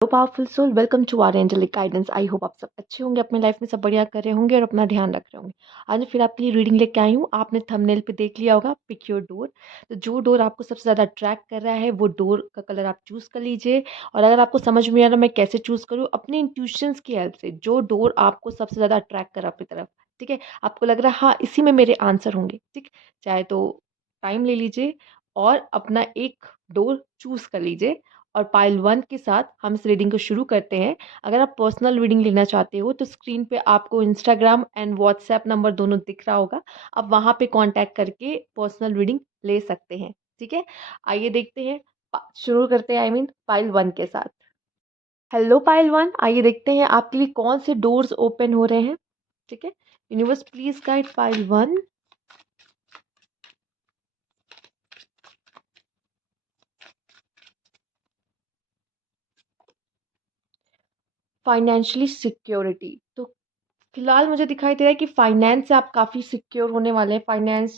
Hello powerful soul, welcome to our angelic guidance. I hope आप सब अच्छे होंगे, अपने लाइफ में सब बढ़िया कर रहे होंगे और अपना ध्यान रख रहे होंगे। आज मैं फिर आपके लिए रीडिंग लेके आई हूँ। आपने थंबनेल पे देख लिया होगा, पिक योर डोर। तो जो डोर आपको सबसे ज़्यादा अट्रैक्ट कर रहा है वो डोर का कलर आप चूज़ कर लीजिए। और अगर आपको समझ में आ रहा मैं कैसे चूज़ करूँ, अपने इंट्यूशंस की हेल्प से जो डोर आपको सबसे ज़्यादा अट्रैक्ट कर अपनी तरफ, ठीक है, आपको लग रहा है हाँ इसी में मेरे आंसर होंगे, ठीक, चाहे तो टाइम ले लीजिए और अपना एक डोर चूज़ कर लीजिए। और पाइल 1 के साथ हम इस रीडिंग को शुरू करते हैं। अगर आप पर्सनल रीडिंग लेना चाहते हो तो स्क्रीन पे आपको इंस्टाग्राम एंड व्हाट्सएप नंबर दोनों दिख रहा होगा। आप वहाँ पे कांटेक्ट करके पर्सनल रीडिंग ले सकते हैं, ठीक है। आइए देखते हैं, शुरू करते हैं पाइल 1 के साथ। हेलो पाइल 1, आइए देखते हैं आपके लिए कौन से डोर्स ओपन हो रहे हैं, ठीक है। Universe please guide pile 1। Financially security. तो फिलहाल मुझे दिखाई दे रहा है कि फाइनेंस से आप काफ़ी सिक्योर होने वाले हैं। फाइनेंस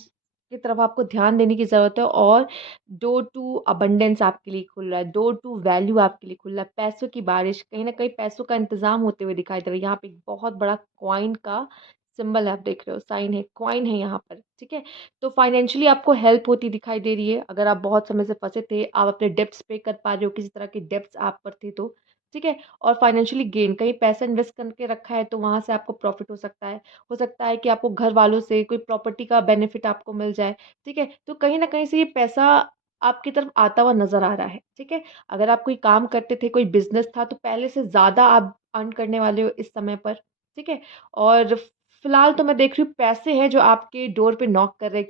की तरफ आपको ध्यान देने की ज़रूरत है और डोर टू अबंडेंस आपके लिए खुल रहा है, डोर टू वैल्यू आपके लिए खुल रहा है। पैसों की बारिश, कहीं ना कहीं पैसों का इंतजाम होते हुए दिखाई दे रहा है। यहाँ पे एक बहुत बड़ा कॉइन का सिंबल आप देख रहे हो, साइन है, कॉइन है यहाँ पर, ठीक है। तो फाइनेंशियली आपको हेल्प होती दिखाई दे रही है। अगर आप बहुत समय से फंसे थे, आप अपने डेब्ट्स पे कर पा रहे हो, किसी तरह के डेब्ट्स आप पर थे तो, ठीक है। और फाइनेंशियली गेन, कहीं पैसा इन्वेस्ट करके रखा है तो वहाँ से आपको प्रॉफिट हो सकता है। हो सकता है कि आपको घर वालों से कोई प्रॉपर्टी का बेनिफिट आपको मिल जाए, ठीक है। तो कहीं ना कहीं से ये पैसा आपकी तरफ आता हुआ नजर आ रहा है, ठीक है। अगर आप कोई काम करते थे, कोई बिजनेस था, तो पहले से ज्यादा आप अर्न करने वाले हो इस समय पर, ठीक है। और फिलहाल तो मैं देख रही हूँ पैसे हैं जो आपके डोर पे नॉक कर रहे हैं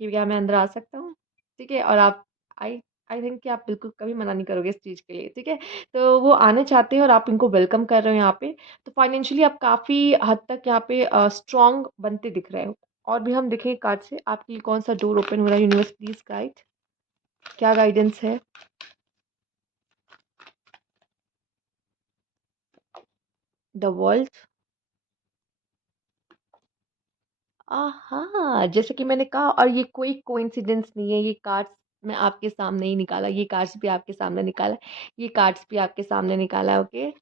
कि क्या मैं अंदर आ सकता हूँ, ठीक है। और आप, आई आई थिंक कि आप बिल्कुल कभी मना नहीं करोगे इस चीज़ के लिए, ठीक है। तो वो आने चाहते हैं और आप इनको वेलकम कर रहे हो यहाँ पे। तो फाइनेंशियली आप काफ़ी हद तक यहाँ पे स्ट्रांग बनते दिख रहे हो। और भी हम देखें कार्ड से आपके लिए कौन सा डोर ओपन हो रहा है। यूनिवर्स प्लीज गाइड, क्या गाइडेंस है। The world. हाँ, जैसे कि मैंने कहा, और ये कोई कोइंसिडेंस नहीं है, ये कार्ड्स मैं आपके सामने ही निकाला, ये कार्ड्स भी आपके सामने निकाला, ये कार्ड्स भी आपके सामने निकाला, ओके।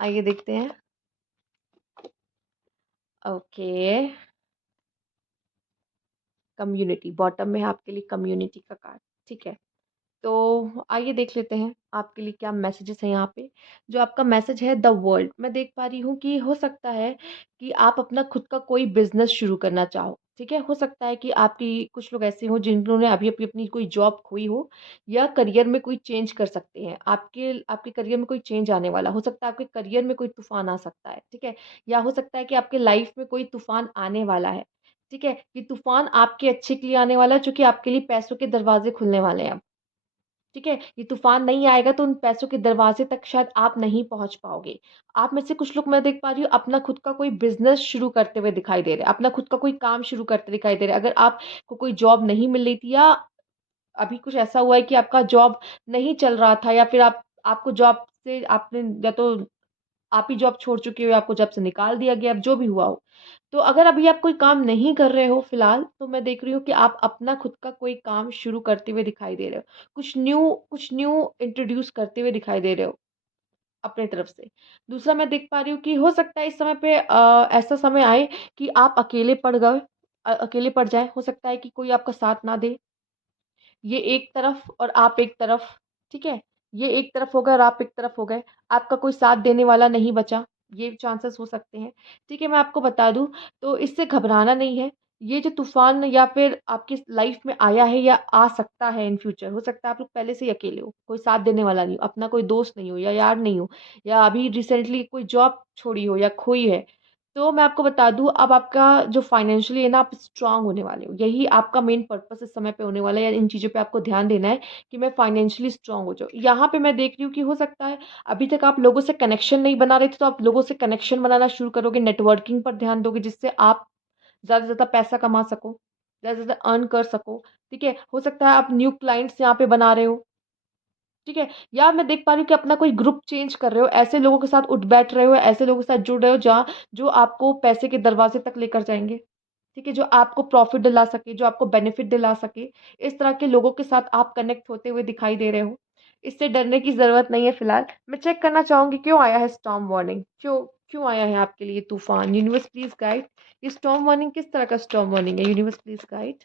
आइए देखते हैं। ओके, कम्युनिटी बॉटम में है आपके लिए, कम्युनिटी का कार्ड, ठीक है। तो आइए देख लेते हैं आपके लिए क्या मैसेजेस हैं यहाँ पे। जो आपका मैसेज है द वर्ल्ड, मैं देख पा रही हूँ कि हो सकता है कि आप अपना खुद का कोई बिजनेस शुरू करना चाहो, ठीक है। हो सकता है कि आपकी कुछ लोग ऐसे हो जिन्होंने अभी अभी अपनी कोई जॉब खोई हो, या करियर में कोई चेंज कर सकते हैं। आपके आपके करियर में कोई चेंज आने वाला, हो सकता है आपके करियर में कोई तूफान आ सकता है, ठीक है। या हो सकता है कि आपके लाइफ में कोई तूफान आने वाला है, ठीक है। ये तूफान आपके अच्छे के लिए आने वाला है, जो कि आपके लिए पैसों के दरवाजे खुलने वाले हैं, ठीक है। ये तूफान नहीं आएगा तो उन पैसों के दरवाजे तक शायद आप नहीं पहुंच पाओगे। आप में से कुछ लोग, मैं देख पा रही हूँ, अपना खुद का कोई बिजनेस शुरू करते हुए दिखाई दे रहे हैं, अपना खुद का कोई काम शुरू करते दिखाई दे रहे हैं। अगर आपको कोई जॉब नहीं मिल रही थी, या अभी कुछ ऐसा हुआ है कि आपका जॉब नहीं चल रहा था, या फिर आपको जॉब से आपने, या तो आप ही जॉब छोड़ चुके हो, आपको जॉब से निकाल दिया गया, अब जो भी हुआ हो। तो अगर अभी आप कोई काम नहीं कर रहे हो फिलहाल, तो मैं देख रही हूँ कि आप अपना खुद का कोई काम शुरू करते हुए दिखाई दे रहे हो। कुछ न्यू इंट्रोड्यूस करते हुए दिखाई दे रहे हो अपने तरफ से। दूसरा मैं देख पा रही हूँ कि हो सकता है इस समय पे ऐसा समय आए कि आप अकेले पड़ गए, अकेले पड़ जाए। हो सकता है कि कोई आपका साथ ना दे, ये एक तरफ और आप एक तरफ, ठीक है। ये एक तरफ हो गए और आप एक तरफ हो गए, आपका कोई साथ देने वाला नहीं बचा, ये चांसेस हो सकते हैं, ठीक है। मैं आपको बता दूं, तो इससे घबराना नहीं है। ये जो तूफान या फिर आपकी लाइफ में आया है या आ सकता है इन फ्यूचर, हो सकता है आप लोग पहले से ही अकेले हो, कोई साथ देने वाला नहीं हो, अपना कोई दोस्त नहीं हो या यार नहीं हो, या अभी रिसेंटली कोई जॉब छोड़ी हो या खोई है। तो मैं आपको बता दूं, अब आपका जो फाइनेंशियली है ना, आप स्ट्रांग होने वाले हो। यही आपका मेन पर्पस इस समय पे होने वाला है, या इन चीज़ों पे आपको ध्यान देना है कि मैं फाइनेंशियली स्ट्रांग हो जाऊँ। यहाँ पे मैं देख रही हूँ कि हो सकता है अभी तक आप लोगों से कनेक्शन नहीं बना रहे थे, तो आप लोगों से कनेक्शन बनाना शुरू करोगे, नेटवर्किंग पर ध्यान दोगे, जिससे आप ज़्यादा से ज़्यादा पैसा कमा सको, ज़्यादा से ज़्यादा अर्न कर सको, ठीक है। हो सकता है आप न्यू क्लाइंट्स यहाँ पे बना रहे हो, ठीक है। या मैं देख पा रही हूँ कि अपना कोई ग्रुप चेंज कर रहे हो, ऐसे लोगों के साथ उठ बैठ रहे हो, ऐसे लोगों के साथ जुड़ रहे हो जहाँ जो आपको पैसे के दरवाजे तक लेकर जाएंगे, ठीक है, जो आपको प्रॉफिट दिला सके, जो आपको बेनिफिट दिला सके। इस तरह के लोगों के साथ आप कनेक्ट होते हुए दिखाई दे रहे हो। इससे डरने की ज़रूरत नहीं है फ़िलहाल। मैं चेक करना चाहूँगी क्यों आया है स्टॉर्म वार्निंग? क्यों क्यों आया है आपके लिए तूफ़ान? Universe please guide. ये स्टॉर्म वार्निंग किस तरह का स्टॉर्म वार्निंग है? Universe please guide.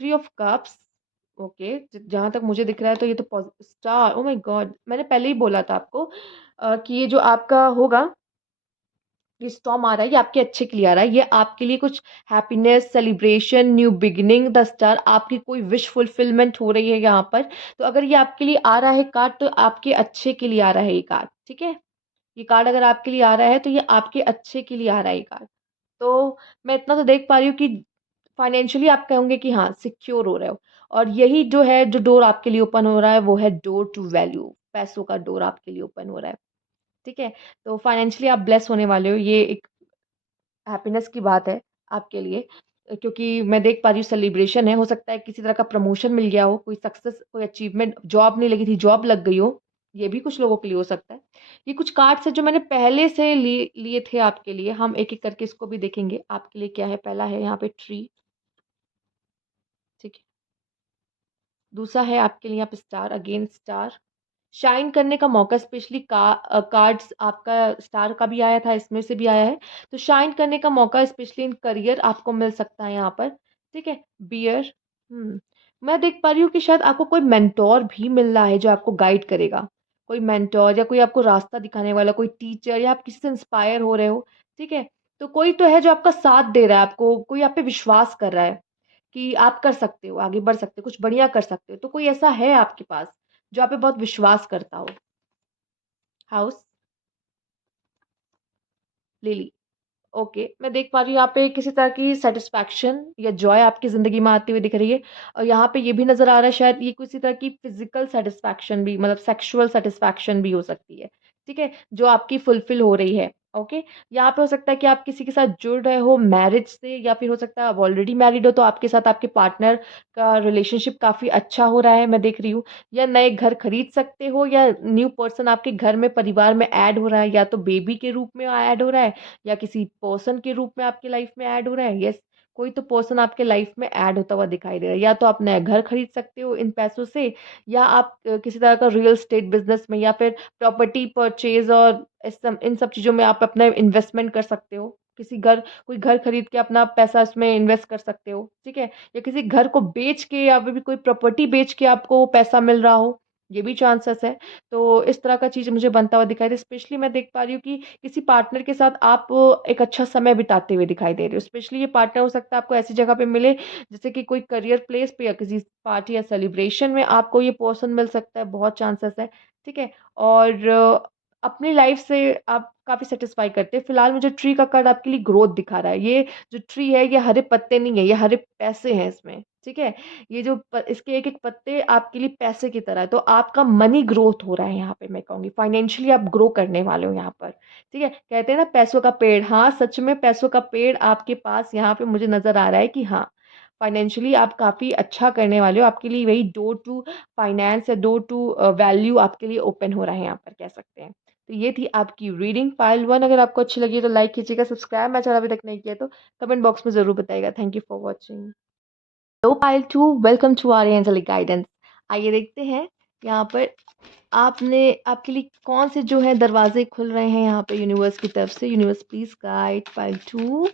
3 of cups. Okay, जहाँ तक मुझे दिख रहा है तो ये तो स्टार, ओह माय गॉड! मैंने पहले ही बोला था आपको कि ये जो आपका होगा, ये स्टॉर्म आ रहा है, ये आपके अच्छे के लिए आ रहा है। ये आपके लिए कुछ happiness, celebration, new beginning, the star, आपकी कोई विश फुलफिलमेंट हो रही है यहाँ पर। तो अगर ये आपके लिए आ रहा है कार्ड, तो आपके अच्छे के लिए आ रहा है ये कार्ड, ठीक है? ये कार्ड अगर आपके लिए आ रहा है, तो ये आपके अच्छे के लिए आ रहा है ये कार्ड। तो मैं इतना तो देख पा रही हूँ कि फाइनेंशियली आप कहोगे कि हाँ, सिक्योर हो रहे हो, और यही जो है, जो डोर आपके लिए ओपन हो रहा है, वो है डोर टू वैल्यू, पैसों का डोर आपके लिए ओपन हो रहा है, ठीक है? तो फाइनेंशियली आप ब्लेस होने वाले हो, ये एक हैप्पीनेस की बात है आपके लिए, क्योंकि मैं देख पा रही हूँ सेलिब्रेशन है, हो सकता है किसी तरह का प्रमोशन मिल गया हो, कोई सक्सेस, कोई अचीवमेंट, जॉब नहीं लगी थी, जॉब लग गई हो, ये भी कुछ लोगों के लिए हो सकता है। ये कुछ कार्ड्स हैं जो मैंने पहले से लिए थे आपके लिए, हम एक-एक करके इसको भी देखेंगे, आपके लिए क्या है। पहला है यहाँ पे ट्री, ठीक है? दूसरा है आपके लिए यहाँ पे स्टार, अगेन स्टार, शाइन करने का मौका, स्पेशली कार्ड्स आपका स्टार का भी आया था, इसमें से भी आया है, तो शाइन करने का मौका स्पेशली इन करियर आपको मिल सकता है यहाँ पर, ठीक है? बियर, मैं देख पा रही हूँ कि शायद आपको कोई मेंटोर भी मिल रहा है जो आपको गाइड करेगा, कोई मेंटोर या कोई आपको रास्ता दिखाने वाला, कोई टीचर, या आप किसी से इंस्पायर हो रहे हो, ठीक है? तो कोई तो है जो आपका साथ दे रहा है, आपको कोई आप पे विश्वास कर रहा है कि आप कर सकते हो, आगे बढ़ सकते हो, कुछ बढ़िया कर सकते हो, तो कोई ऐसा है आपके पास जो आप पे बहुत विश्वास करता हो। हाउस, लिली, ओके, मैं देख पा रही हूँ यहाँ पे किसी तरह की सैटिस्फैक्शन या जॉय आपकी ज़िंदगी में आती हुई दिख रही है, और यहाँ पे ये भी नज़र आ रहा है शायद ये किसी तरह की फिज़िकल सैटिस्फैक्शन भी, मतलब सेक्सुअल सैटिस्फैक्शन भी हो सकती है, ठीक है? जो आपकी फुलफ़िल हो रही है, ओके? यहाँ पे हो सकता है कि आप किसी के साथ जुड़ रहे हो मैरिज से, या फिर हो सकता है आप ऑलरेडी मैरिड हो, तो आपके साथ आपके पार्टनर का रिलेशनशिप काफ़ी अच्छा हो रहा है, मैं देख रही हूँ। या नए घर खरीद सकते हो, या न्यू पर्सन आपके घर में, परिवार में ऐड हो रहा है, या तो बेबी के रूप में ऐड हो रहा है, या किसी पर्सन के रूप में आपकी लाइफ में ऐड हो रहा है। यस, कोई तो पर्सन आपके लाइफ में ऐड होता हुआ दिखाई दे रहा है, या तो आप नया घर खरीद सकते हो इन पैसों से, या आप किसी तरह का रियल एस्टेट बिजनेस में, या फिर प्रॉपर्टी परचेज, और इन सब चीज़ों में आप अपना इन्वेस्टमेंट कर सकते हो। किसी घर कोई घर खरीद के अपना पैसा इसमें इन्वेस्ट कर सकते हो, ठीक है? या किसी घर को बेच के, या फिर भी कोई प्रॉपर्टी बेच के आपको पैसा मिल रहा हो, ये भी चांसेस है। तो इस तरह का चीज़ मुझे बनता हुआ दिखाई दे, स्पेशली मैं देख पा रही हूँ कि किसी पार्टनर के साथ आप एक अच्छा समय बिताते हुए दिखाई दे रहे हो। स्पेशली ये पार्टनर हो सकता है आपको ऐसी जगह पे मिले, जैसे कि कोई करियर प्लेस पे, या किसी पार्टी या सेलिब्रेशन में आपको ये पर्सन मिल सकता है, बहुत चांसेस है, ठीक है? और अपनी लाइफ से आप काफ़ी सैटिस्फाई करते हैं। फिलहाल मुझे ट्री का कार्ड आपके लिए ग्रोथ दिखा रहा है। ये जो ट्री है, ये हरे पत्ते नहीं है, ये हरे पैसे हैं इसमें, ठीक है? ये जो इसके एक-एक पत्ते आपके लिए पैसे की तरह है, तो आपका मनी ग्रोथ हो रहा है यहाँ पे, मैं कहूँगी फाइनेंशियली आप ग्रो करने वाले हो यहाँ पर, ठीक है? कहते हैं ना पैसों का पेड़, हाँ, सच में पैसों का पेड़ आपके पास यहाँ पे मुझे नज़र आ रहा है कि हाँ, फाइनेंशियली आप काफ़ी अच्छा करने वाले हो, आपके लिए वही डोर टू फाइनेंस या डोर टू वैल्यू आपके लिए ओपन हो रहा है यहाँ पर, कह सकते हैं। तो ये थी आपकी रीडिंग पाइल 1। अगर आपको अच्छी लगी तो लाइक कीजिएगा, सब्सक्राइब मेरा चैनल अभी तक नहीं किया तो कमेंट बॉक्स में ज़रूर बताइएगा। Thank you for watching. Hello pile 2, welcome to our angelic guidance. आइए देखते हैं यहाँ पर आपने आपके लिए कौन से जो है दरवाजे खुल रहे हैं यहाँ पे यूनिवर्स की तरफ से। Universe please guide Payal 2।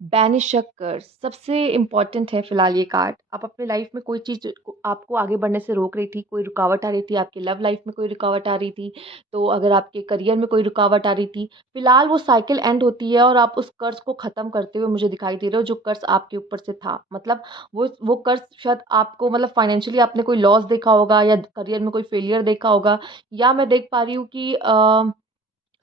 Banish a curse सबसे इम्पोर्टेंट है फिलहाल ये कार्ड। आप अपने लाइफ में कोई चीज़ आपको आगे बढ़ने से रोक रही थी, कोई रुकावट आ रही थी, आपकी लव लाइफ में कोई रुकावट आ रही थी, तो अगर आपके करियर में कोई रुकावट आ रही थी, फिलहाल वो साइकिल एंड होती है और आप उस कर्ज को ख़त्म करते हुए मुझे दिखाई दे रहे हो, जो कर्ज आपके ऊपर से था। मतलब वो कर्ज शायद आपको, मतलब फाइनेंशियली आपने कोई लॉस देखा होगा, या करियर में कोई फेलियर देखा होगा, या मैं देख पा रही हूँ कि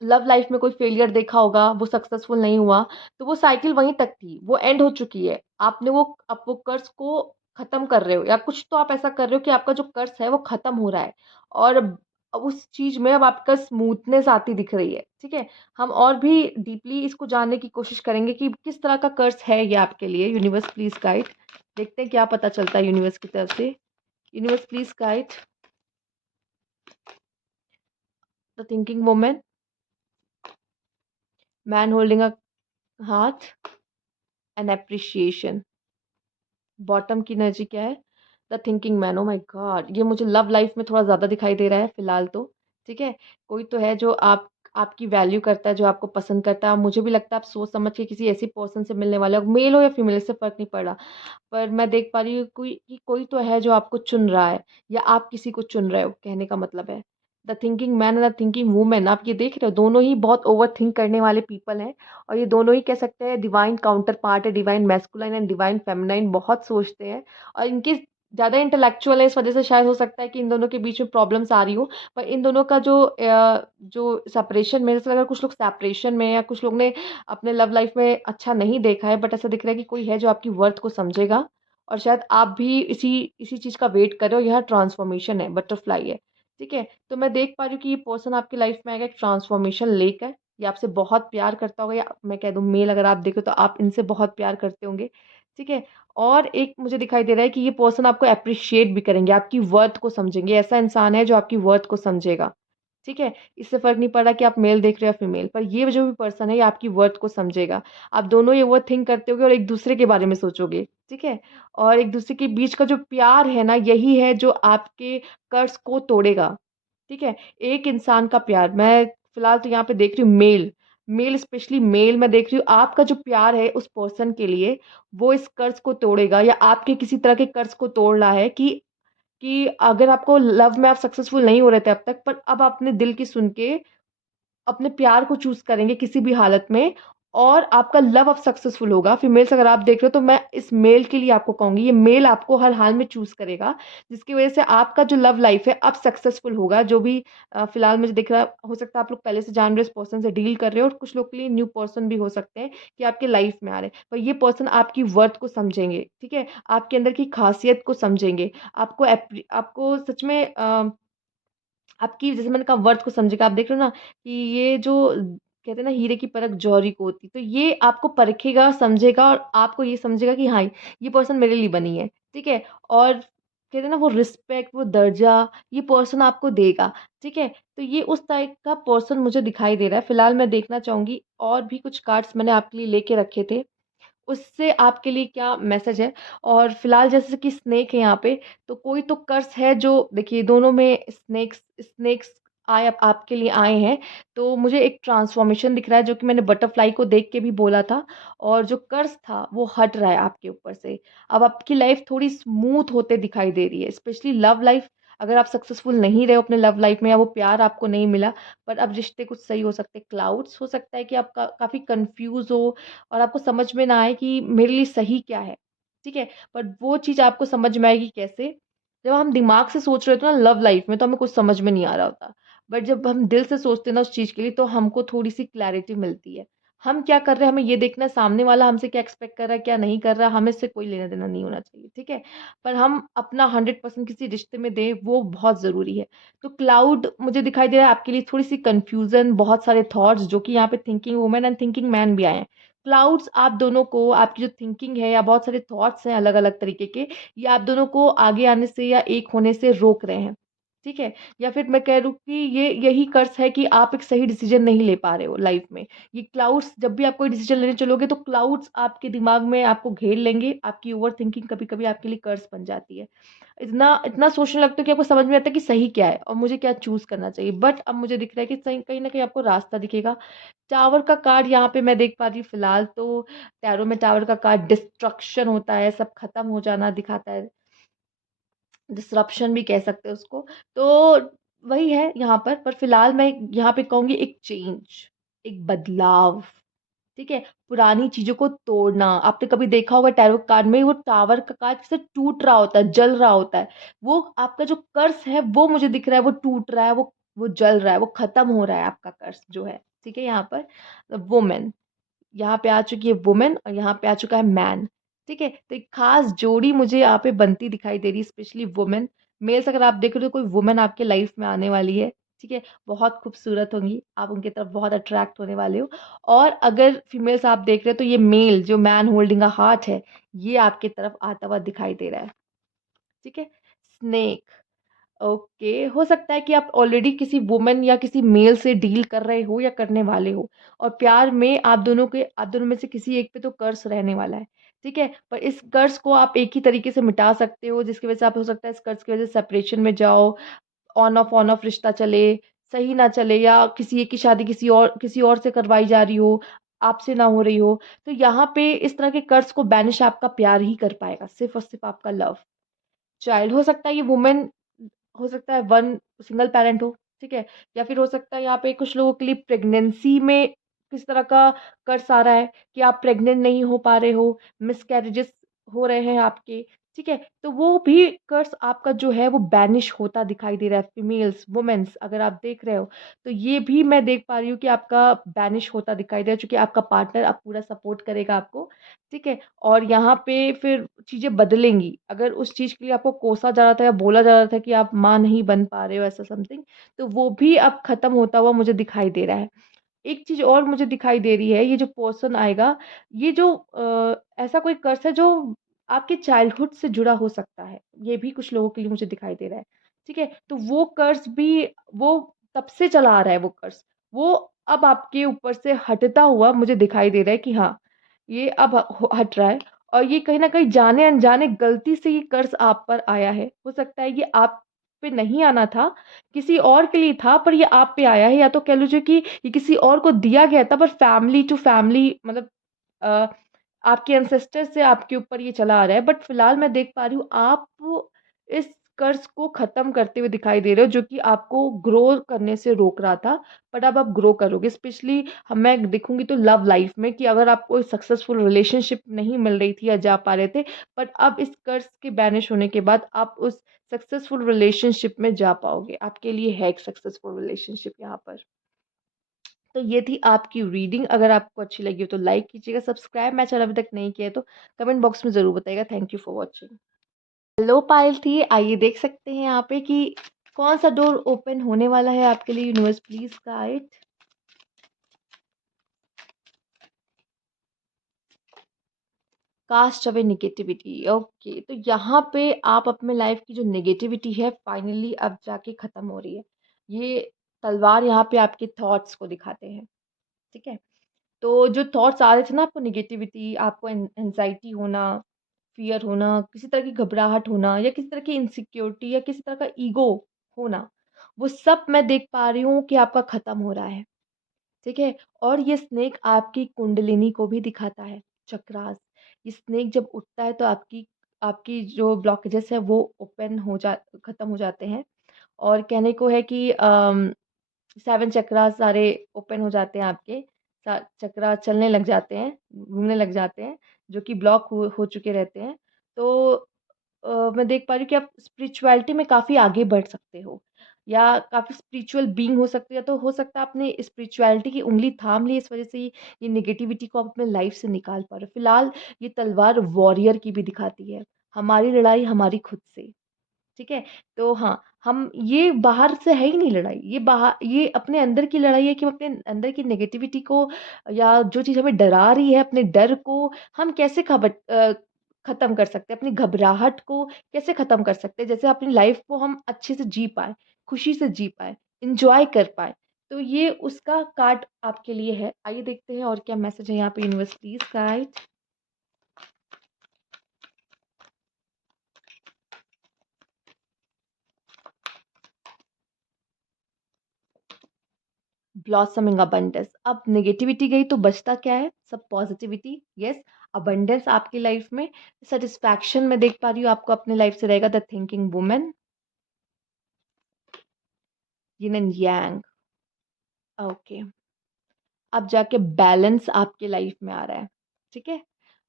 लव लाइफ में कोई फेलियर देखा होगा, वो सक्सेसफुल नहीं हुआ, तो वो साइकिल वहीं तक थी, वो एंड हो चुकी है। आपने वो अब वो कर्ज़ को ख़त्म कर रहे हो, या कुछ तो आप ऐसा कर रहे हो कि आपका जो कर्ज़ है वो ख़त्म हो रहा है, और अब उस चीज़ में अब आपका स्मूथनेस आती दिख रही है, ठीक है? हम और भी डीपली इसको जानने की कोशिश करेंगे कि किस तरह का कर्ज़ है ये आपके लिए। Universe please guide. देखते हैं क्या पता चलता है यूनिवर्स की तरफ से। Universe please guide the thinking woman, man holding a heart, and appreciation. Bottom की एनर्जी क्या है? The thinking man. Oh my God! ये मुझे लव लाइफ में थोड़ा ज़्यादा दिखाई दे रहा है फ़िलहाल तो, ठीक है? कोई तो है जो आपकी वैल्यू करता है, जो आपको पसंद करता है। मुझे भी लगता है आप सोच समझ के किसी ऐसी पर्सन से मिलने वाले हो, मेल हो या फीमेल, इससे फ़र्क नहीं पड़ रहा। पर मैं देख पा रही हूँ कोई तो है जो आपको चुन रहा है, या आप किसी को चुन रहे हो, कहने का मतलब है। The thinking man and the thinking women, आप ये देख रहे हो, दोनों ही बहुत ओवरथिंक करने वाले पीपल हैं। और ये दोनों ही कह सकते हैं डिवाइन काउंटर पार्ट है, divine masculine and divine feminine, बहुत सोचते हैं। और इनके ज़्यादा इंटेलेक्चुअल है, इस वजह से शायद हो सकता है कि इन दोनों के बीच में प्रॉब्लम्स आ रही हो। पर इन दोनों का जो सेपरेशन, मेरे से लग रहा है कुछ लोग सेपरेशन में, या कुछ लोग ने अपने लव लाइफ में अच्छा नहीं देखा है, बट ऐसा दिख रहा है कि कोई है जो आपकी वर्थ को समझेगा। और शायद आप भी इसी इसी चीज़ का वेट कर रहे हो। यह ट्रांसफॉर्मेशन है, बटरफ्लाई है, ठीक है? तो मैं देख पा रही हूँ कि ये पर्सन आपकी लाइफ में आएगा एक ट्रांसफॉर्मेशन लेकर। ये आपसे बहुत प्यार करता होगा, या मैं कह दूँ मेल अगर आप देखो तो आप इनसे बहुत प्यार करते होंगे, ठीक है? और एक मुझे दिखाई दे रहा है कि ये पर्सन आपको एप्रिशिएट भी करेंगे, आपकी वर्थ को समझेंगे। ऐसा इंसान है जो आपकी वर्थ को समझेगा, ठीक है? इससे फ़र्क नहीं पड़ रहा कि आप मेल देख रहे हो या फीमेल, पर ये जो भी पर्सन है ये आपकी वर्थ को समझेगा। आप दोनों ये ओवरथिंक करते होगे और एक-दूसरे के बारे में सोचोगे, ठीक है? और एक-दूसरे के बीच का जो प्यार है ना, यही है जो आपके कर्स को तोड़ेगा, ठीक है? एक इंसान का प्यार, मैं फ़िलहाल तो यहाँ पे देख रही हूँ मेल, मेल स्पेशली मेल मैं देख रही हूँ, आपका जो प्यार है उस पर्सन के लिए, वो इस कर्स को तोड़ेगा, या आपके किसी तरह के कर्स को तोड़ रहा है कि अगर आपको लव में आप सक्सेसफुल नहीं हो रहे थे अब तक, पर अब आप अपने दिल की सुन के अपने प्यार को चूज़ करेंगे किसी भी हालत में, और आपका लव अब सक्सेसफुल होगा। फीमेल्स अगर आप देख रहे हो तो मैं इस मेल के लिए आपको कहूँगी, ये मेल आपको हर हाल में चूज़ करेगा, जिसकी वज़ह से आपका जो लव लाइफ़ है अब सक्सेसफुल होगा। जो भी फ़िलहाल मुझे दिख रहा है, हो सकता है आप लोग पहले से जान रहे हो, इस पर्सन से डील कर रहे हो, और कुछ लोग के लिए न्यू पर्सन भी हो सकते हैं कि आपके लाइफ़ में आ रहे हैं। पर ये पर्सन आपकी वर्थ को समझेंगे, ठीक है? आपके अंदर की ख़ासियत को समझेंगे, आपको सच में आपकी, जैसे मैंने कहा, वर्थ को समझेगा। आप देख रहे हो ना कि ये जो कहते हैं ना, हीरे की परख जौहरी को होती है, तो ये आपको परखेगा, समझेगा, और आपको ये समझेगा कि हाँ, ये पर्सन मेरे लिए बनी है, ठीक है? और कहते हैं ना, वो रिस्पेक्ट, वो दर्जा ये पर्सन आपको देगा, ठीक है? तो ये उस टाइप का पर्सन मुझे दिखाई दे रहा है। फिलहाल मैं देखना चाहूँगी और भी कुछ कार्ड्स मैंने आपके लिए लेके रखे थे, उससे आपके लिए क्या मैसेज है? और फिलहाल जैसे कि स्नेक है यहाँ पे, तो कोई तो कर्स है जो, देखिए दोनों में स्नेक्स स्नेक्स आए, आपके लिए आए हैं। तो मुझे एक ट्रांसफॉर्मेशन दिख रहा है, जो कि मैंने बटरफ्लाई को देख के भी बोला था, और जो कर्स था वो हट रहा है आपके ऊपर से। अब आपकी लाइफ थोड़ी स्मूथ होते दिखाई दे रही है, स्पेशली लव लाइफ। अगर आप सक्सेसफुल नहीं रहे हो अपने लव लाइफ में, या वो प्यार आपको नहीं मिला, पर अब रिश्ते कुछ सही हो सकते हैं। क्लाउड्स हो सकता है कि आप काफ़ी कन्फ्यूज़ हो, और आपको समझ में ना आए कि मेरे लिए सही क्या है, ठीक है? पर वो चीज़ आपको समझ में आएगी कैसे? जब हम दिमाग से सोच रहे होते हैं ना लव लाइफ़ में, तो हमें कुछ समझ में नहीं आ रहा होता। बट जब हम दिल से सोचते हैं ना उस चीज़ के लिए, तो हमको थोड़ी-सी क्लैरिटी मिलती है। हम क्या कर रहे हैं, हमें ये देखना है सामने वाला हमसे क्या एक्सपेक्ट कर रहा है, क्या नहीं कर रहा है, हमें इससे कोई लेना-देना नहीं होना चाहिए, ठीक है? पर हम अपना 100% किसी रिश्ते में दें, वो बहुत ज़रूरी है। तो क्लाउड मुझे दिखाई दे रहा है आपके लिए थोड़ी-सी कन्फ्यूज़न, बहुत सारे थॉट्स, जो कि यहाँ पे thinking woman and thinking man भी आए हैं। क्लाउड्स आप दोनों को, आपकी जो थिंकिंग है या बहुत सारे थॉट्स हैं अलग-अलग तरीके के, ये आप दोनों को आगे आने से या एक होने से रोक रहे हैं, ठीक है? या फिर मैं कह दूँ कि ये यही कर्स है कि आप एक सही डिसीज़न नहीं ले पा रहे हो लाइफ़ में। ये क्लाउड्स, जब भी आप कोई डिसीज़न लेने चलोगे तो क्लाउड्स आपके दिमाग में आपको घेर लेंगे, आपकी ओवरथिंकिंग कभी-कभी आपके लिए कर्स बन जाती है। इतना इतना सोचने लगते हो कि आपको समझ में आता है कि सही क्या है और मुझे क्या चूज़ करना चाहिए। बट अब मुझे दिख रहा है कि सही, कहीं न कहीं आपको रास्ता दिखेगा। टावर का कार्ड यहाँ पे मैं देख पा रही हूँ फिलहाल तो, टैरो में टावर का कार्ड डिस्ट्रक्शन होता है, सब खत्म हो जाना दिखाता है, डिसरप्शन भी कह सकते हैं उसको। तो वही है यहाँ पर फिलहाल मैं यहाँ पे कहूँगी एक चेंज, एक बदलाव, ठीक है? पुरानी चीज़ों को तोड़ना, आपने कभी देखा होगा टैरो कार्ड में वो टावर का कार्ड जैसे टूट रहा होता है, जल रहा होता है। वो आपका जो कर्स है वो मुझे दिख रहा है, वो टूट रहा है, वो जल रहा है, वो खत्म हो रहा है आपका कर्स जो है, ठीक है? यहाँ पर वुमन, यहाँ पे आ चुकी है वुमन, और यहाँ पे आ चुका है मैन, ठीक है? तो एक खास जोड़ी मुझे यहाँ पे बनती दिखाई दे रही है, स्पेशली वुमन। मेल्स अगर आप देख रहे हो तो कोई वुमन आपके लाइफ में आने वाली है, ठीक है? बहुत खूबसूरत होंगी, आप उनकी तरफ बहुत अट्रैक्ट होने वाले हो। और अगर फीमेल्स आप देख रहे हो तो ये मेल जो मैन होल्डिंग अ हार्ट है, ये आपकी तरफ आता हुआ दिखाई दे रहा है, ठीक है? स्नेक, ओके, हो सकता है कि आप ऑलरेडी किसी वुमन या किसी मेल से डील कर रहे हो या करने वाले हो, और प्यार में आप दोनों में से किसी एक पे तो कर्स रहने वाला है, ठीक है? पर इस कर्ज़ को आप एक ही तरीके से मिटा सकते हो जिसकी वज़ह से आप हो सकता है इस कर्ज़ की वज़ह से सेपरेशन में जाओ, ऑन ऑफ रिश्ता चले, सही ना चले या किसी एक की शादी किसी और से करवाई जा रही हो, आपसे ना हो रही हो। तो यहाँ पे इस तरह के कर्ज़ को बैनिश आपका प्यार ही कर पाएगा, सिर्फ़ और सिर्फ़ आपका लव। चाइल्ड हो सकता है ये वुमेन हो सकता है वन सिंगल पैरेंट हो, ठीक है? या फिर हो सकता है यहाँ पे कुछ लोगों के लिए प्रेगनेंसी में किस तरह का कर्स आ रहा है कि आप प्रेग्नेंट नहीं हो पा रहे हो, मिसकैरेजेस हो रहे हैं आपके, ठीक है? तो वो भी कर्स आपका जो है वो बैनिश होता दिखाई दे रहा है, फीमेल्स, वुमेन्स अगर आप देख रहे हो, तो ये भी मैं देख पा रही हूँ कि आपका बैनिश होता दिखाई दे रहा है चूँकि आपका पार्टनर अब पूरा सपोर्ट करेगा आपको, ठीक है? और यहाँ पे फिर चीज़ें बदलेंगी। अगर उस चीज़ के लिए आपको कोसा जा रहा था या बोला जा रहा था कि आप माँ नहीं बन पा रहे हो ऐसा समथिंग, तो वो भी अब ख़त्म होता हुआ मुझे दिखाई दे रहा है। एक चीज़ और मुझे दिखाई दे रही है, ये जो पर्सन आएगा, ये जो ऐसा कोई कर्स है जो आपके चाइल्डहुड से जुड़ा हो सकता है। ये भी कुछ लोगों के लिए मुझे दिखाई दे रहा है, ठीक है? तो वो कर्स भी वो तब से चला आ रहा है वो कर्स। वो अब आपके ऊपर से हटता हुआ मुझे दिखाई दे रहा है कि हाँ, ये अब हट रहा है और ये कहीं न कहीं जाने-अनजाने गलती से ये कर्स आप पर आया है। हो सकता है ये आप पे नहीं आना था, किसी और के लिए था पर ये आप पे आया है या तो कह लीजिए कि ये किसी और को दिया गया था पर फैमिली टू फैमिली मतलब अ, आपके एंसेस्टर से आपके ऊपर ये चला आ रहा है बट फिलहाल मैं देख पा रही हूँ आप इस कर्ज को खत्म करते हुए दिखाई दे रहे हो जो कि आपको ग्रो करने से रोक रहा था बट अब आप ग्रो करोगे स्पेशली हम मैं देखूंगी तो लव लाइफ में कि अगर आपको सक्सेसफुल रिलेशनशिप नहीं मिल रही थी या जा पा रहे थे बट अब इस कर्ज के बैनिश होने के बाद आप उस सक्सेसफुल रिलेशनशिप में जा पाओगे आपके लिए है एक सक्सेसफुल रिलेशनशिप यहाँ पर तो ये थी आपकी रीडिंग अगर आपको अच्छी लगी हो तो लाइक कीजिएगा सब्सक्राइब मैं चैनल अभी तक नहीं किया है तो कमेंट बॉक्स में ज़रूर बताइएगा thank you for watching hello Payal थी आइए देख सकते हैं यहाँ पे कि कौन सा डोर ओपन होने वाला है आपके लिए universe please guide cast away negativity okay तो यहाँ पे आप अपने लाइफ की जो नेगेटिविटी है फाइनली अब जाके खत्म हो रही है ये तलवार यहाँ पे आपके थॉट्स को दिखाते हैं ठीक है तो जो थॉट्स आ रहे थे ना आपको नेगेटिविटी आपको एंजाइटी होना फियर होना किसी तरह की घबराहट होना या किसी तरह की इनसिक्योरिटी या किसी तरह का ईगो होना वो सब मैं देख पा रही हूँ कि आपका खत्म हो रहा है ठीक है और ये स्नेक आपकी कुंडलिनी को भी दिखाता है चक्रास ये स्नेक जब उठता है तो आपकी आपकी जो ब्लॉकेजेस है वो ओपन हो जा खत्म हो जाते हैं और कहने को है कि 7 चक्रास सारे ओपन हो जाते हैं आपके चक्रा चलने लग जाते हैं घूमने लग जाते हैं जो कि ब्लॉक हो चुके रहते हैं तो मैं देख पा रही हूँ कि आप स्पिरिचुअलिटी में काफ़ी आगे बढ़ सकते हो या काफ़ी स्पिरिचुअल बीइंग हो सकते हो या तो हो सकता है आपने स्पिरिचुअलिटी की उंगली थाम ली इस वजह से ये नेगेटिविटी को आप अपने लाइफ से निकाल पा रहे हो फिलहाल ये तलवार वॉरियर की भी दिखाती है हमारी लड़ाई हमारी खुद से ठीक है? तो हाँ, हम ये बाहर से है ही नहीं लड़ाई, ये अपने अंदर की लड़ाई है कि हम अपने अंदर की नेगेटिविटी को या जो चीज़ हमें डरा रही है, अपने डर को हम कैसे ख़त्म कर सकते हैं, अपनी घबराहट को कैसे ख़त्म कर सकते हैं, जैसे अपनी लाइफ़ को हम अच्छे से जी पाएँ, खुशी से जी पाएँ, एन्जॉय कर पाएँ। तो ये उसका कार्ड आपके लिए है। आइए देखते हैं और क्या मैसेज है यहाँ पे universe please guide. Blossoming abundance अब नेगेटिविटी गई तो बचता क्या है सब पॉजिटिविटी यस अबंडेंस आपकी लाइफ में सेटिस्फैक्शन में देख पा रही हूँ आपको अपने लाइफ से रहेगा the thinking women yin and yang okay अब जाके बैलेंस आपके लाइफ में आ रहा है ठीक है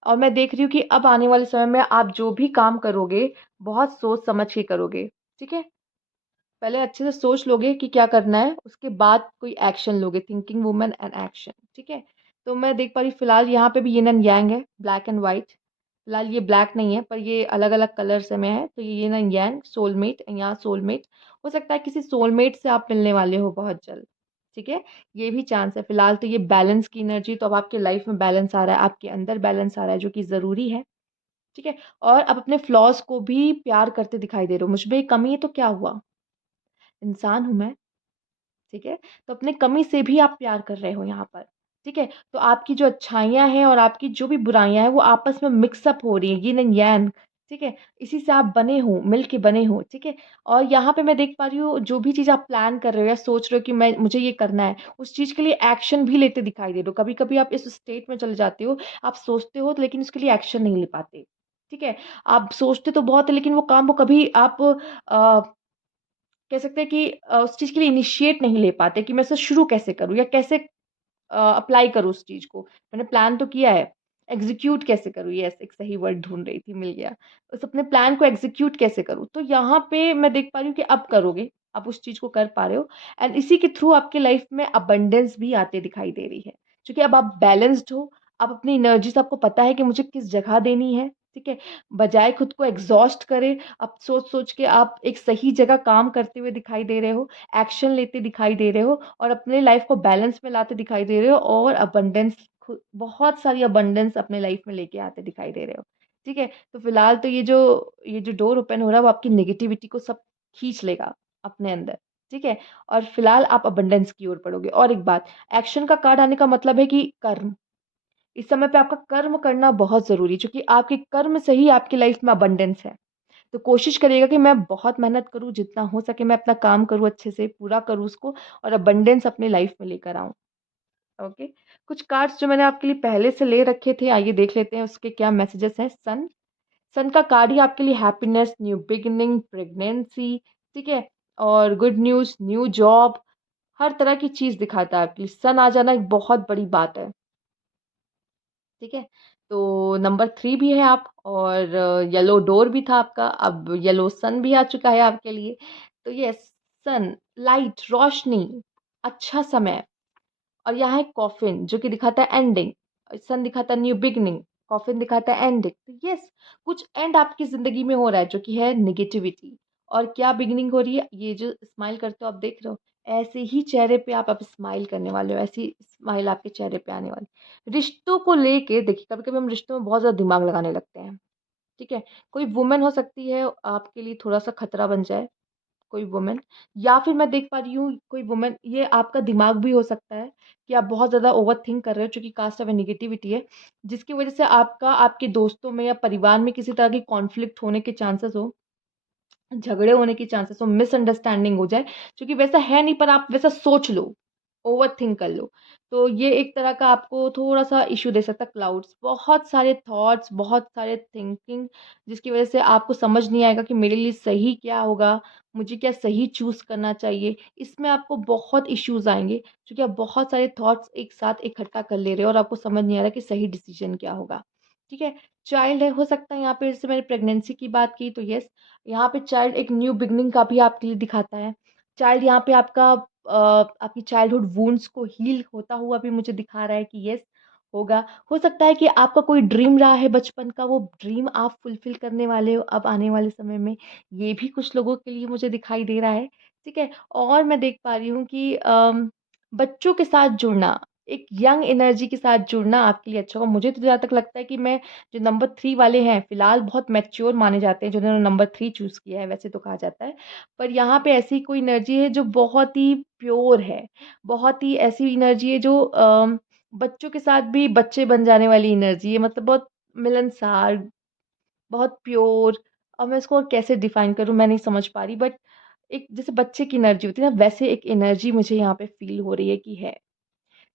और मैं देख रही हूँ कि अब आने वाले समय में आप जो भी काम करोगे बहुत सोच समझ के करोगे ठीक है पहले अच्छे से सोच लोगे कि क्या करना है, उसके बाद कोई एक्शन लोगे, थिंकिंग वुमन एंड एक्शन, ठीक है? तो मैं देख पा रही हूँ फिलहाल यहाँ पे भी यिन एंड यांग है, ब्लैक एंड व्हाइट। फिलहाल ये ब्लैक नहीं है, पर ये अलग-अलग कलर्स में है, तो ये यिन एंड यांग, सोलमेट यहाँ सोलमेट। हो सकता है किसी सोलमेट से आप मिलने वाले हो बहुत जल्द, ठीक है? ये भी चांस है। फिलहाल तो ये बैलेंस की एनर्जी तो अब आपके लाइफ में बैलेंस आ रहा है, आपके अंदर बैलेंस आ रहा है, जो कि ज़रूरी है, ठीक है? और आप अपने फ्लॉज़ को भी प्यार करते दिखाई दे रहे हो, मुझ में एक कमी है तो क्या हुआ? इंसान हूँ मैं, ठीक है? तो अपनी कमी से भी आप प्यार कर रहे हो यहाँ पर। ठीक है? तो आपकी जो अच्छाइयाँ हैं और आपकी जो भी बुराइयाँ हैं वो आपस में मिक्स अप हो रही हैं, यिन एंड yang, ठीक है? इसी से आप बने हो, मिल के बने हो, ठीक है? और यहाँ पे मैं देख पा रही हूँ जो भी चीज़ आप प्लान कर रहे हो या सोच रहे हो कि मैं मुझे ये करना है, उस चीज़ के लिए एक्शन भी लेते दिखाई दे रहे हो। कभी-कभी आप इस स्टेट में चले जाते हो, आप सोचते हो लेकिन उसके लिए एक्शन नहीं ले पाते, ठीक है? आप सोचते तो बहुत है लेकिन वो काम को कभी आप कह सकते हैं कि उस चीज़ के लिए इनिशिएट नहीं ले पाते कि मैं इसे शुरू कैसे करूँ या कैसे अप्लाई करूँ उस चीज़ को। मैंने प्लान तो किया है, एग्ज़ीक्यूट कैसे करूँ? यस, एक सही वर्ड ढूँढ रही थी, मिल गया। उस अपने प्लान को एग्ज़ीक्यूट कैसे करूँ? तो यहाँ पे मैं देख पा रही हूँ कि अब करोगे, आप उस चीज़ को कर पा रहे हो एंड इसी के थ्रू आपकी लाइफ़ में अबंडेंस भी आते दिखाई दे रही है। क्योंकि अब आप बैलेंस्ड हो, आप अपनी एनर्जीज़ आपको पता है कि मुझे किस जगह देनी है, ठीक है? बजाए खुद को एग्ज़ॉस्ट करे, अब सोच-सोच के आप एक सही जगह काम करते हुए दिखाई दे रहे हो, एक्शन लेते दिखाई दे रहे हो और अपने लाइफ़ को बैलेंस में लाते दिखाई दे रहे हो और अबंडेंस बहुत सारी अबंडेंस अपने लाइफ़ में लेके आते दिखाई दे रहे हो, ठीक है? तो फिलहाल तो ये जो डोर ओपन हो रहा है वो आपकी नेगेटिविटी को सब खींच लेगा अपने अंदर, ठीक है? और फिलहाल आप अबंडेंस की ओर बढ़ोगे और एक बात, एक्शन का कार्ड आने का मतलब है कि कर्म। इस समय पे आपका कर्म करना बहुत ज़रूरी है क्योंकि आपके कर्म से ही आपकी लाइफ़ में अबंडेंस है। तो कोशिश करिएगा कि मैं बहुत मेहनत करूँ, जितना हो सके मैं अपना काम करूँ अच्छे से, पूरा करूँ उसको और अबंडेंस अपनी लाइफ़ में लेकर आऊँ। ओके? कुछ कार्ड्स जो मैंने आपके लिए पहले से ले रखे थे, आइए देख लेते हैं उसके क्या मैसेजेस हैं। सन, सन का कार्ड ही आपके लिए हैप्पीनेस, न्यू बिगिनिंग, प्रेगनेंसी, ठीक है? और गुड न्यूज़, न्यू जॉब, हर तरह की चीज़ दिखाता है आपके लिए। सन आ जाना एक बहुत बड़ी बात है। ठीक है? तो नंबर 3 भी है आप और येलो डोर भी था आपका, अब येलो सन भी आ चुका है आपके लिए। तो यस, सन, लाइट, रोशनी, अच्छा समय और यहाँ है कॉफ़िन जो कि दिखाता है एंडिंग। सन दिखाता है न्यू बिगिनिंग, कॉफ़िन दिखाता है एंडिंग। तो यस, कुछ एंड आपकी ज़िंदगी में हो रहा है जो कि है नेगेटिविटी और क्या बिगिनिंग हो रही है, ये जो स्माइल करते हो आप देख रहे हो, ऐसे ही चेहरे पे आप अब स्माइल करने वाले हो, ऐसी स्माइल आपके चेहरे पे आने वाली। रिश्तों को लेके देखिए कभी-कभी हम रिश्तों में बहुत ज़्यादा दिमाग लगाने लगते हैं, ठीक है? कोई वुमन हो सकती है आपके लिए थोड़ा-सा खतरा बन जाए, कोई वुमन या फिर मैं देख पा रही हूँ कोई वुमन ये आपका दिमाग भी हो सकता है कि आप बहुत ज़्यादा ओवरथिंक कर रहे हो चूँकि कास्ट ऑफ नेगेटिविटी है, जिसकी वज़ह से आपका आपके दोस्तों में या परिवार में किसी तरह की कॉन्फ्लिक्ट होने के चांसेस हो। झगड़े होने की चांसेस हो, मिसअंडरस्टैंडिंग हो जाए, क्योंकि वैसा है नहीं पर आप वैसा सोच लो, ओवरथिंक कर लो। तो ये एक तरह का आपको थोड़ा-सा इश्यू दे सकता है क्लाउड्स। बहुत सारे थॉट्स, बहुत सारे थिंकिंग जिसकी वज़ह से आपको समझ नहीं आएगा कि मेरे लिए सही क्या होगा, मुझे क्या सही चूज़ करना चाहिए। इसमें आपको बहुत इश्यूज़ आएँगे क्योंकि आप बहुत सारे थॉट्स एक साथ इकट्ठा कर ले रहे हो और आपको समझ नहीं आ रहा कि सही डिसीज़न क्या होगा। ठीक है? चाइल्ड है, हो सकता है यहाँ पे जैसे मैंने प्रेगनेंसी की बात की तो येस यहाँ पे चाइल्ड एक न्यू बिगिनिंग का भी आपके लिए दिखाता है। चाइल्ड यहाँ पे आपकी चाइल्डहुड वुंड्स को हील होता हुआ भी मुझे दिखा रहा है कि येस होगा। हो सकता है कि आपका कोई ड्रीम रहा है बचपन का, वो ड्रीम आप फुलफिल करने वाले हो अब आने वाले समय में। ये भी कुछ लोगों के लिए मुझे दिखाई दे रहा है, ठीक है? और मैं देख पा रही हूँ कि बच्चों के साथ जुड़ना, एक यंग एनर्जी के साथ जुड़ना आपके लिए अच्छा होगा। मुझे तो जहाँ तक लगता है कि मैं जो नंबर 3 वाले हैं, फिलहाल बहुत मैच्योर माने जाते हैं, जिन्होंने नंबर 3 चूज़ किया है, वैसे तो कहा जाता है। पर यहाँ पे ऐसी कोई एनर्जी है जो बहुत ही प्योर है, बहुत ही ऐसी एनर्जी है जो बच्चों के साथ भी बच्चे बन जाने वाली एनर्जी है, मतलब बहुत मिलनसार, बहुत प्योर अब मैं इसको और कैसे डिफ़ाइन करूँ, मैं नहीं समझ पा रही बट एक जैसे बच्चे की एनर्जी होती है ना, वैसे एक एनर्जी मुझे यहाँ पे फ़ील हो रही है कि है।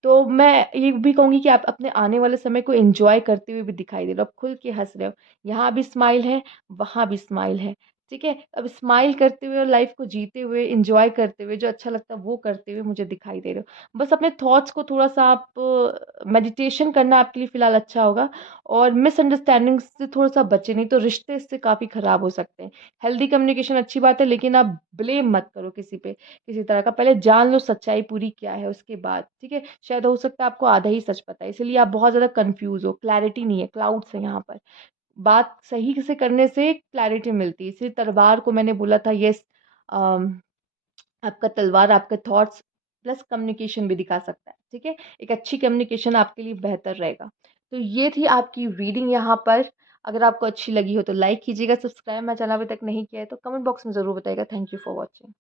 तो मैं ये भी कहूँगी कि आप अपने आने वाले समय को एन्जॉय करते हुए भी दिखाई दे रहे हो, आप खुल के हँस रहे हो। यहाँ भी स्माइल है, वहाँ भी स्माइल है, ठीक है? अब स्माइल करते हुए और लाइफ़ को जीते हुए, एन्जॉय करते हुए, जो अच्छा लगता है वो करते हुए मुझे दिखाई दे रहे हो। बस अपने थॉट्स को थोड़ा-सा आप मेडिटेशन करना आपके लिए फ़िलहाल अच्छा होगा और मिसअंडरस्टैंडिंग से थोड़ा-सा बचें, नहीं तो रिश्ते इससे काफ़ी ख़राब हो सकते हैं। हेल्दी कम्युनिकेशन अच्छी बात है, लेकिन आप ब्लेम मत करो किसी पे। किसी तरह का पहले जान लो सच्चाई पूरी क्या है उसके बाद, ठीक है? शायद हो सकता है आपको आधा ही सच पता है, इसीलिए आप बहुत ज़्यादा कन्फ्यूज़ हो, क्लैरिटी नहीं है, क्लाउड्स हैं यहाँ पर। बात सही से करने से क्लैरिटी मिलती है, इसलिए तलवार को मैंने बोला था येस अम, आपका तलवार आपके थॉट्स प्लस कम्युनिकेशन भी दिखा सकता है, ठीक है? एक अच्छी कम्युनिकेशन आपके लिए बेहतर रहेगा। तो ये थी आपकी रीडिंग यहाँ पर, अगर आपको अच्छी लगी हो तो लाइक कीजिएगा, सब्सक्राइब मेरा चैनल अभी तक नहीं किया है तो कमेंट बॉक्स में ज़रूर बताइएगा। Thank you for watching.